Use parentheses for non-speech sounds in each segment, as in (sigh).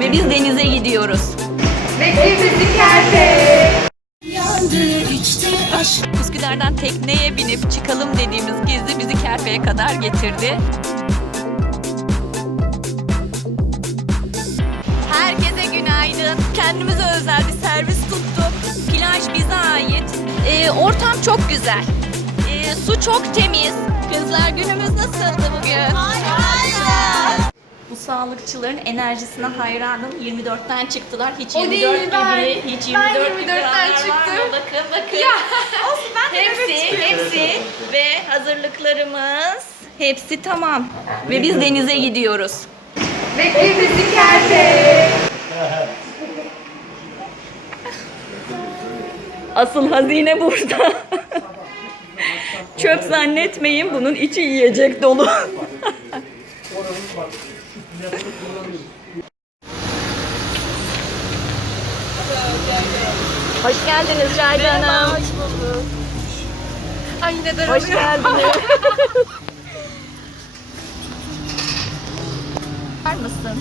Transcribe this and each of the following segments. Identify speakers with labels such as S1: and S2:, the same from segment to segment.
S1: ve biz denize gidiyoruz.
S2: Yandı içti aşk
S1: Üsküdar'dan tekneye binip çıkalım dediğimiz gezi bizi Kerpe'ye kadar getirdi. Herkese günaydın. Kendimize özel bir servis tuttuk. Plaj bize ait. Ee, ortam çok güzel. Ee, su çok temiz. Kızlar günümüz nasıldı bugün? Bu sağlıkçıların enerjisine hayranım. 24'ten çıktılar. Hiç
S3: O
S1: 24
S3: değil,
S1: gibi,
S3: ben-
S1: hiç 24
S3: ben
S1: gibi
S3: 24'ten
S1: haller var mı?
S3: çıktım.
S1: Bakın bakın.
S3: Olsun ben de
S1: Hepsi, hepsi ve hazırlıklarımız hepsi tamam. Ve biz denize gidiyoruz.
S3: Bekle bizi kerde.
S1: Asıl hazine burada. Çöp zannetmeyin bunun içi yiyecek dolu. (laughs) Hoş geldiniz Cahide Hanım.
S3: Ay yine
S1: Hoş geldiniz. Var mısın?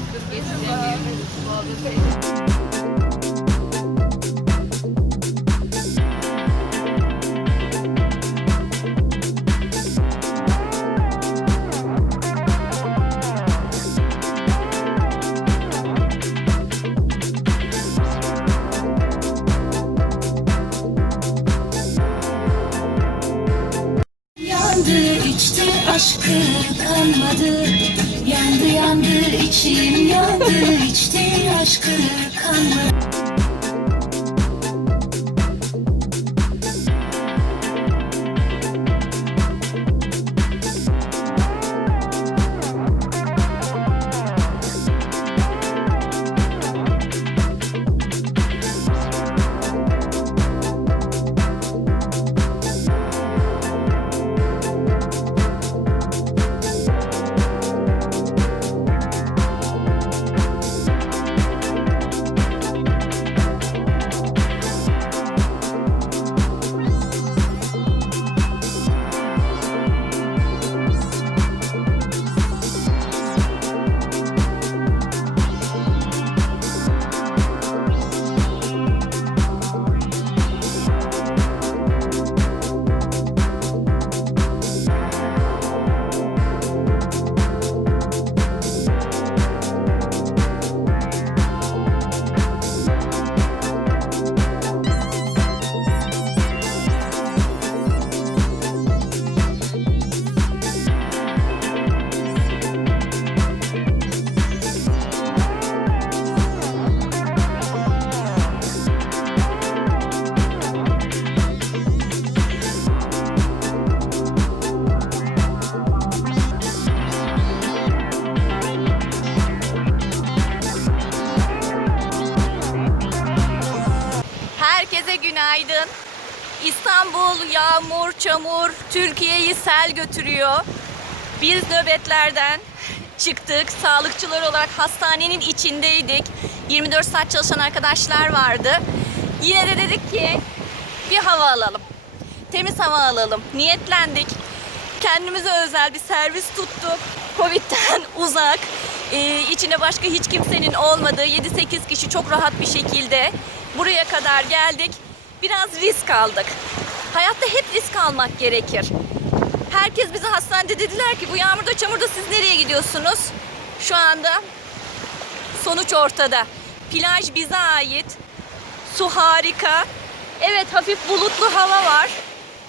S2: Aşkı kanmadı Yandı yandı içim yandı içti aşkı kanmadı
S1: günaydın. İstanbul yağmur, çamur, Türkiye'yi sel götürüyor. Biz nöbetlerden çıktık. Sağlıkçılar olarak hastanenin içindeydik. 24 saat çalışan arkadaşlar vardı. Yine de dedik ki bir hava alalım. Temiz hava alalım. Niyetlendik. Kendimize özel bir servis tuttuk. Covid'den (laughs) uzak. Ee, içinde başka hiç kimsenin olmadığı 7-8 kişi çok rahat bir şekilde buraya kadar geldik. Biraz risk aldık. Hayatta hep risk almak gerekir. Herkes bize hastanede dediler ki bu yağmurda çamurda siz nereye gidiyorsunuz? Şu anda sonuç ortada. Plaj bize ait. Su harika. Evet hafif bulutlu hava var.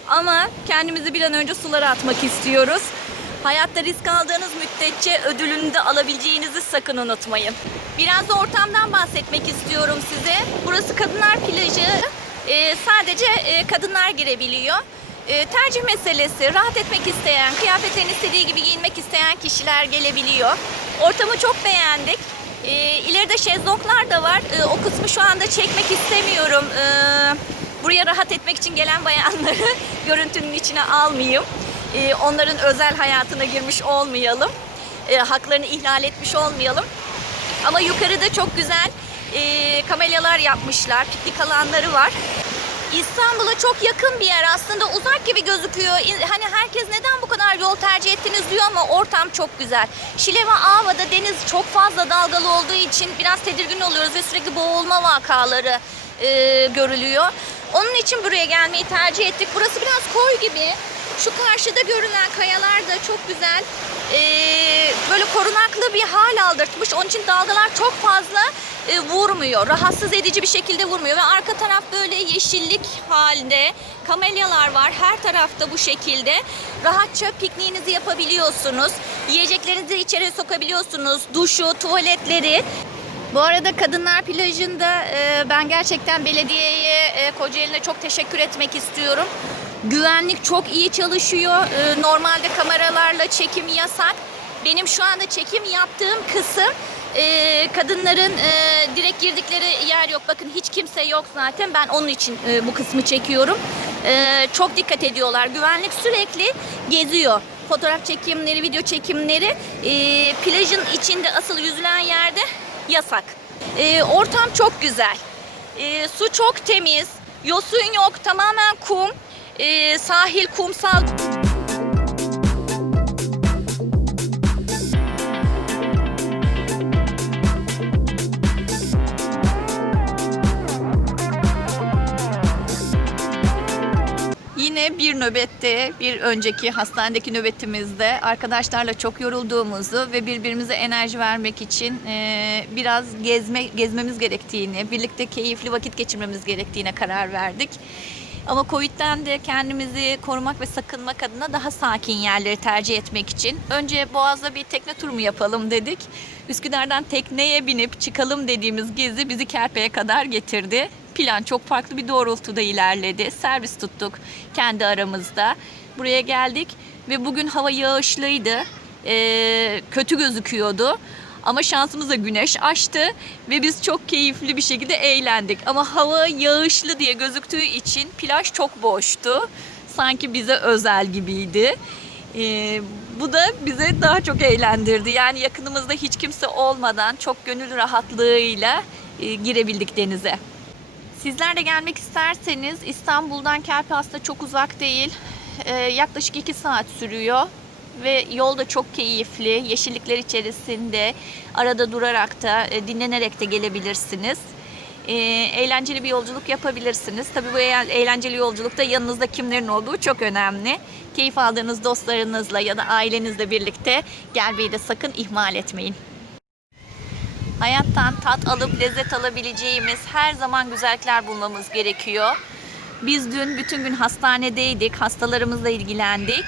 S1: Ama kendimizi bir an önce sulara atmak istiyoruz. Hayatta risk aldığınız müddetçe ödülünü de alabileceğinizi sakın unutmayın. Biraz da ortamdan bahsetmek istiyorum size. Burası kadınlar plajı. Ee, sadece e, kadınlar girebiliyor. Ee, tercih meselesi. Rahat etmek isteyen, kıyafetlerini istediği gibi giyinmek isteyen kişiler gelebiliyor. Ortamı çok beğendik. Ee, ileride şezlonglar da var. Ee, o kısmı şu anda çekmek istemiyorum. Ee, buraya rahat etmek için gelen bayanları (laughs) görüntünün içine almayayım. Ee, onların özel hayatına girmiş olmayalım. Ee, haklarını ihlal etmiş olmayalım. Ama yukarıda çok güzel e, kamelyalar yapmışlar. Piknik alanları var. İstanbul'a çok yakın bir yer aslında uzak gibi gözüküyor. Hani herkes neden bu kadar yol tercih ettiniz diyor ama ortam çok güzel. Şile ve Ava'da deniz çok fazla dalgalı olduğu için biraz tedirgin oluyoruz ve sürekli boğulma vakaları e, görülüyor. Onun için buraya gelmeyi tercih ettik. Burası biraz koy gibi. Şu karşıda görülen kayalar da çok güzel. Ee, böyle korunaklı bir hal aldırtmış. Onun için dalgalar çok fazla e, vurmuyor. Rahatsız edici bir şekilde vurmuyor. Ve arka taraf böyle yeşillik halinde. Kamelyalar var. Her tarafta bu şekilde. Rahatça pikniğinizi yapabiliyorsunuz. Yiyeceklerinizi içeri sokabiliyorsunuz. Duşu, tuvaletleri. Bu arada Kadınlar Plajı'nda e, ben gerçekten belediyeye, e, Kocaeli'ne çok teşekkür etmek istiyorum. Güvenlik çok iyi çalışıyor. E, normalde kameralarla çekim yasak. Benim şu anda çekim yaptığım kısım e, kadınların e, direkt girdikleri yer yok. Bakın hiç kimse yok zaten. Ben onun için e, bu kısmı çekiyorum. E, çok dikkat ediyorlar. Güvenlik sürekli geziyor. Fotoğraf çekimleri, video çekimleri e, plajın içinde asıl yüzülen yerde yasak. E, ortam çok güzel. E, su çok temiz. Yosun yok. Tamamen kum. E, sahil kumsal. Bir nöbette, bir önceki hastanedeki nöbetimizde arkadaşlarla çok yorulduğumuzu ve birbirimize enerji vermek için e, biraz gezme gezmemiz gerektiğini, birlikte keyifli vakit geçirmemiz gerektiğine karar verdik. Ama Covid'den de kendimizi korumak ve sakınmak adına daha sakin yerleri tercih etmek için önce Boğaz'da bir tekne turu mu yapalım dedik. Üsküdar'dan tekneye binip çıkalım dediğimiz gezi bizi Kerpe'ye kadar getirdi. Plan çok farklı bir doğrultuda ilerledi. Servis tuttuk kendi aramızda. Buraya geldik ve bugün hava yağışlıydı. Ee, kötü gözüküyordu. Ama şansımıza güneş açtı ve biz çok keyifli bir şekilde eğlendik. Ama hava yağışlı diye gözüktüğü için plaj çok boştu. Sanki bize özel gibiydi. Ee, bu da bize daha çok eğlendirdi. Yani yakınımızda hiç kimse olmadan çok gönül rahatlığıyla e, girebildik denize. Sizler de gelmek isterseniz İstanbul'dan Kerpe aslında çok uzak değil. Ee, yaklaşık 2 saat sürüyor ve yol da çok keyifli. Yeşillikler içerisinde arada durarak da e, dinlenerek de gelebilirsiniz. Ee, eğlenceli bir yolculuk yapabilirsiniz. Tabii bu eğlen- eğlenceli yolculukta yanınızda kimlerin olduğu çok önemli. Keyif aldığınız dostlarınızla ya da ailenizle birlikte gelmeyi de sakın ihmal etmeyin. Hayattan tat alıp lezzet alabileceğimiz her zaman güzellikler bulmamız gerekiyor. Biz dün bütün gün hastanedeydik, hastalarımızla ilgilendik.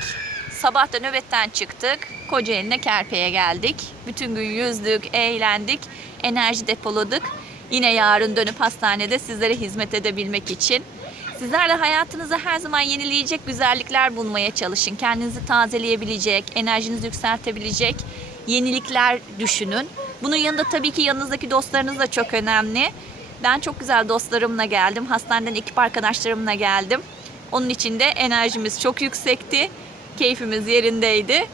S1: Sabah da nöbetten çıktık, Kocaeli'ne Kerpe'ye geldik. Bütün gün yüzdük, eğlendik, enerji depoladık. Yine yarın dönüp hastanede sizlere hizmet edebilmek için. Sizler de hayatınıza her zaman yenileyecek güzellikler bulmaya çalışın. Kendinizi tazeleyebilecek, enerjinizi yükseltebilecek yenilikler düşünün. Bunun yanında tabii ki yanınızdaki dostlarınız da çok önemli. Ben çok güzel dostlarımla geldim. Hastaneden ekip arkadaşlarımla geldim. Onun için de enerjimiz çok yüksekti. Keyfimiz yerindeydi.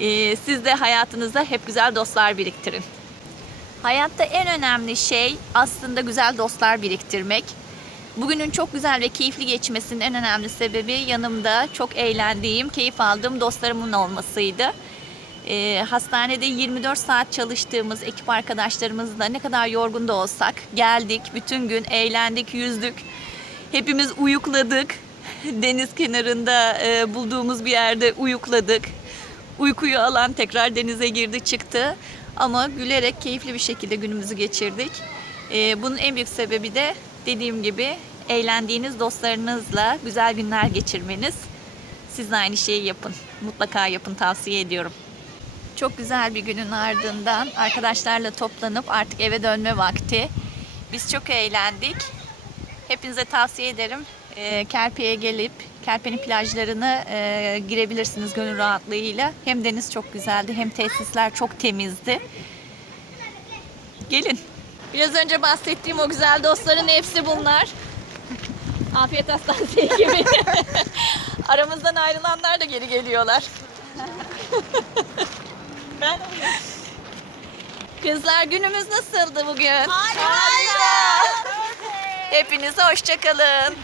S1: Ee, siz de hayatınızda hep güzel dostlar biriktirin. Hayatta en önemli şey aslında güzel dostlar biriktirmek. Bugünün çok güzel ve keyifli geçmesinin en önemli sebebi yanımda çok eğlendiğim, keyif aldığım dostlarımın olmasıydı. Ee, hastanede 24 saat çalıştığımız ekip arkadaşlarımızla ne kadar yorgun da olsak geldik, bütün gün eğlendik, yüzdük. Hepimiz uyukladık. (laughs) Deniz kenarında e, bulduğumuz bir yerde uyukladık. Uykuyu alan tekrar denize girdi çıktı. Ama gülerek keyifli bir şekilde günümüzü geçirdik. Ee, bunun en büyük sebebi de dediğim gibi eğlendiğiniz dostlarınızla güzel günler geçirmeniz. Siz de aynı şeyi yapın. Mutlaka yapın tavsiye ediyorum. Çok güzel bir günün ardından arkadaşlarla toplanıp artık eve dönme vakti. Biz çok eğlendik. Hepinize tavsiye ederim. Ee, Kerpe'ye gelip Kerpe'nin plajlarını e, girebilirsiniz gönül rahatlığıyla. Hem deniz çok güzeldi hem tesisler çok temizdi. Gelin. Biraz önce bahsettiğim o güzel dostların hepsi bunlar. Afiyet Hastanesi (laughs) ekibi. (laughs) Aramızdan ayrılanlar da geri geliyorlar. (laughs) ben Kızlar günümüz nasıldı bugün? Harika. Hepinize hoşçakalın.